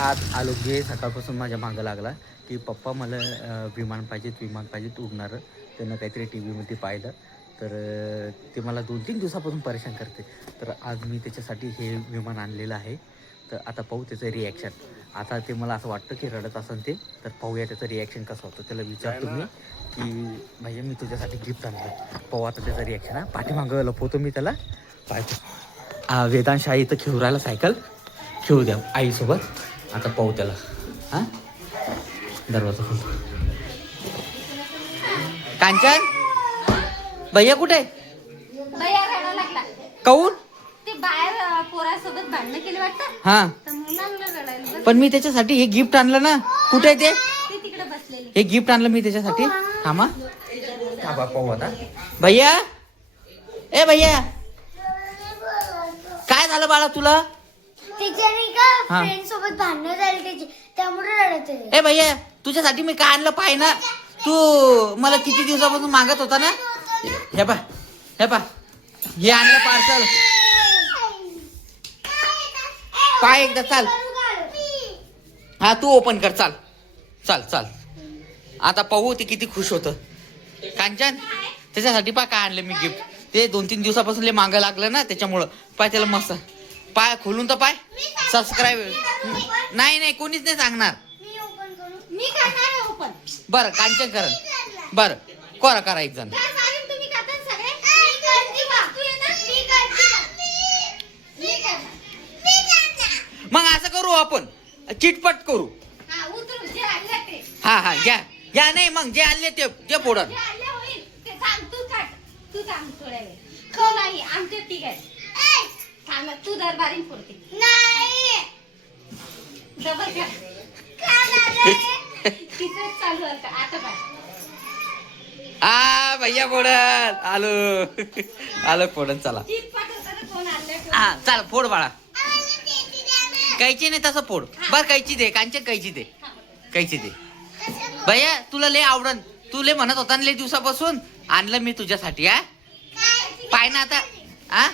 आज आलोग्य सकाळपासून माझ्या मागं लागला की पप्पा मला विमान पाहिजेत उडणारं. त्यांना काहीतरी टी व्हीमध्ये पाहिलं तर ते मला 2-3 दिवसापासून परेशान करते. तर आज मी त्याच्यासाठी हे विमान आणलेलं आहे. तर आता पाहू त्याचं रिॲक्शन. आता ते मला असं वाटतं की रडत असेल ते, तर पाहूया त्याचं रिॲक्शन कसं होतं. त्याला विचारतो मी की भैया मी तुझ्यासाठी गिफ्ट आणलं. पाहू आता त्याचं रिॲक्शन. हा पाठीमागं लपवतो मी त्याला, पाहतो. वेदांश आई इथं खेळू राहिला सायकल, खेळू द्या आईसोबत. आता पाहू त्याला. हां दरवाजा खोल. कांचन भैया कुठे आहे? भैया रडायला लागला. काऊन? ते बाहेर पोरासोबत भांडणं केली वाटतं. हां तर मुलांना रडायला. पण मी त्याच्यासाठी हे गिफ्ट आणलं ना. कुठे आहे ते? ते तिकडे बसलेली. हे गिफ्ट आणलं मी त्याच्यासाठी. थांबा थांबा पाहू आता. भैया ए भैया काय झालं बाळा तुला? त्याच्याने का फ्रेंड सोबत भांडण झाली त्याची, त्यामुळे रडत आहे. ए भैया तुझ्यासाठी मी काय आणलं पाय ना. तू मला किती दिवसापासून मागत होता ना. हे पा हे आणलं पार्सल. पाय एकदा चाल. हा तू ओपन कर. चाल चाल चाल. आता पाहू ते किती खुश होतं. कांचन त्याच्यासाठी पाय काय आणलं मी गिफ्ट. ते 2-3 दिवसापासून लय मागं लागलं ना, त्याच्यामुळं पाय त्याला मस्त. पाय खोलून तर पाय. सबस्क्राईब नाही कोणीच नाही सांगणार. मी करणार आहे ओपन. बरं कांचन करण. बरं करा एक जण. तुम्ही करता सगळे. मी करते वस्तू आहे ना. मी करणार. मग असं करू आपण, चिटपट करू. हा उतरू जे आणलं ते. हा घ्या नाही मग जे आणले ते फोडन. जे आणलं होईल ते सांग. तू सांग थोड्या वेळ. हो नाही आमचे ठीक आहे. थांब तू दरबारी फोडते. नाही डबल कर. तिथं चालू आहे आता पाय. भैया फोडन आलो फोडन. चला चिटपट होतं ना कोण आणलं. हा चाल फोड बाळा. कैची नाही तसं फोड. बर कैची दे कांचन, कैची दे. भैया तुला लय आवडन. तू लय म्हणत होता ना लय दिवसापासून. आणलं मी तुझ्यासाठी. हा पाय ना आता. हा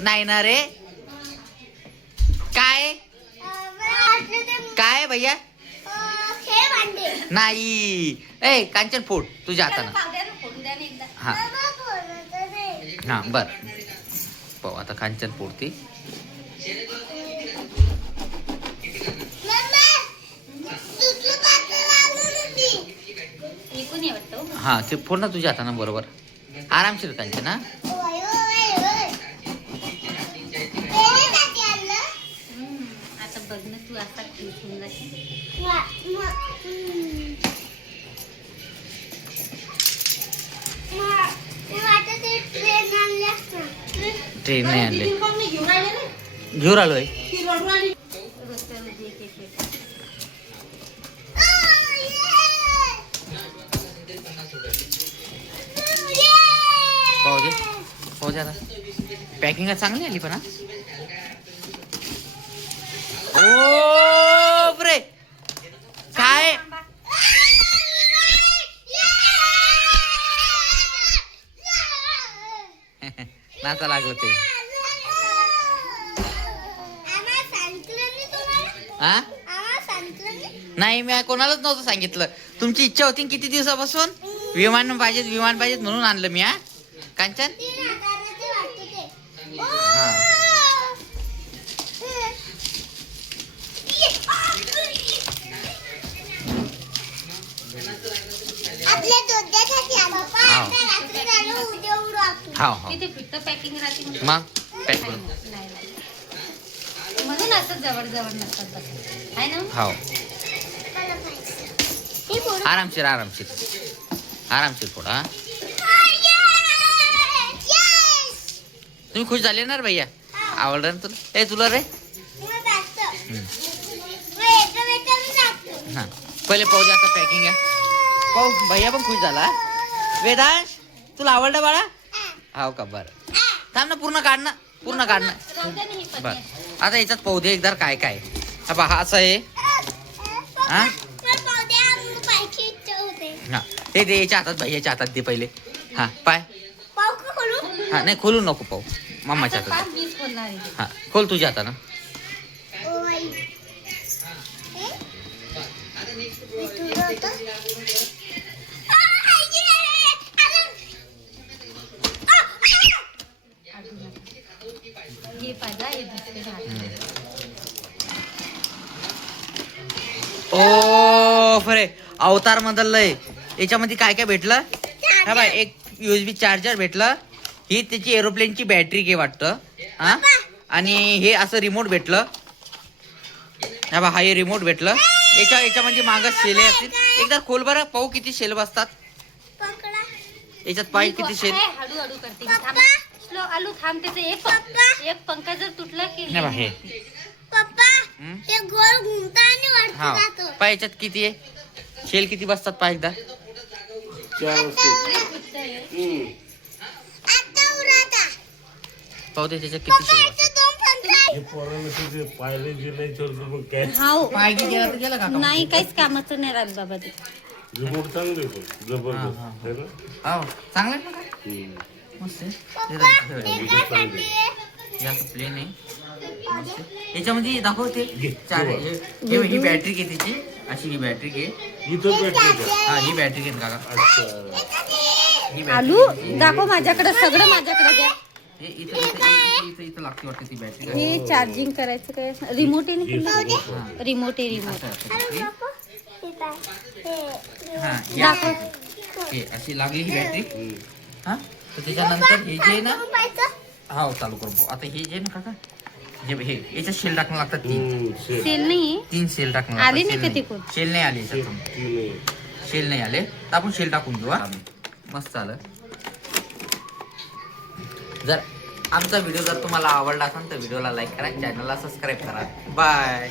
नाही ना रे. काय भैया नाही. ए कांचन फोड तुझ्या हातानं. फोडू द्या ना एकदा. हा बर पाहू आता कांचन फोडते. एकूण वाटतं. हा ते फोड ना तुझ्या हातानं. बरोबर आरामशीर कांचन. हा आता बघ ना तू असा खेळून जाशील. ट्रेन नाही आणले. घेऊन आलोय. पाहू दे आता. पॅकिंग चांगली आली पण. हा ओ बरे काय नाचा लागलं ते. हा नाही मी कोणालाच नव्हतं सांगितलं. तुमची इच्छा होती किती दिवसापासून विमान पाहिजेत म्हणून आणलं मी. हा कांचन हा किती फिट पॅकिंग राहते मग पॅक म्हणून असं जवळ नसतात बस आहे ना. हो आरामशीर थोडा. तुम्ही खुश झाले ना रे भैया. आवडलं ना तुला. तुला रे. हा पहिले पाहू दे आता पॅकिंग आहे. पाहू भैया पण खुश झाला. वेदांश तुला आवडलं बाळा. हो का बरं थांब ना. पूर्ण काढणं. बर आता याच्यात पाहू दे एकदा काय हा पहा असं आहे. हा ते दे याच्या हातात. भैयाच्या हातात दे पहिले. हा पाय. हा नाही खोलू नको. पाहू मम्माच्या हातात. हा खोल तुझ्या हातानं. होतं हे पाजा हे दुसरे हात. ओ फरे अवतार बदललंय. याच्यामध्ये काय काय भेटलं हा बाय, एक USB चार्जर भेटलं, ही त्याची एरोप्लेनची बॅटरी घे वाटतं हा, आणि हे असं रिमोट भेटलं हा बा, हा हे रिमोट भेटलं. याच्यामध्ये मागं शेले असतील, एकदा खोल बरं पाहू किती शेल बसतात याच्यात, पाय किती शेल. हळू हळू करते मी. थांब स्लो आलू थांब. त्याचं एक पंखा जर तुटला की नाही बा हे पप्पा हे गोल घुमता आणि वरती हा जातो पाय, याच्यात किती आहे शेल, किती बसतात पाय एकदा. 4 असते. आता उराता पाहू दे त्याच्यात किती शेल बसतात. दोन पंखा हे पोराला तिथे पायले गेले तर मग काय हाव पाय किती गेला तर गेला का? नाही काहीच कामाचं नाही राहत बाबा ते. रिमोट चांगले पण जबरदस्त है ना. हो चांगलं आहे ना काय? हम्म. मस्त आहे. हे राहतं, हे राहतं. हे असं प्लेन आहे मस्त आहे. याच्यामध्ये दाखवते चार ही बॅटरी घे त्याची, अशी ही बॅटरी घे. इथं भेटले का? हा ही बॅटरी घे काका, अच्छा. ही आलू दाखव माझ्याकडे, सगळं माझ्याकडे द्या. हे इथं इथं इथं इथं लागते वाटतं ती बॅटरी. हे चार्जिंग करायचं काय रिमोट आहे ना हा रिमोट आहे रिमोट. असं असं ते. हा हे दाखव. असं. हे अशी लागली ही बॅटरी हा. तर त्याच्यानंतर हे जे आहे ना, हा चालू करू आता. हे जे ना काका, हे याच्यात शेल टाकणं लागतात तीन शेत. सेल नाही 3 शेल टाकणं आले लागतात. नाही का तिकडून? शेल नाही आले याच्यातून, शेल नाही आले तर आपण शेल टाकून घेऊ हा. मस्त आलं. जर आमचा व्हिडिओ जर तुम्हाला आवडला असेल तर व्हिडिओला लाईक करा, चॅनलला सबस्क्राईब करा. बाय.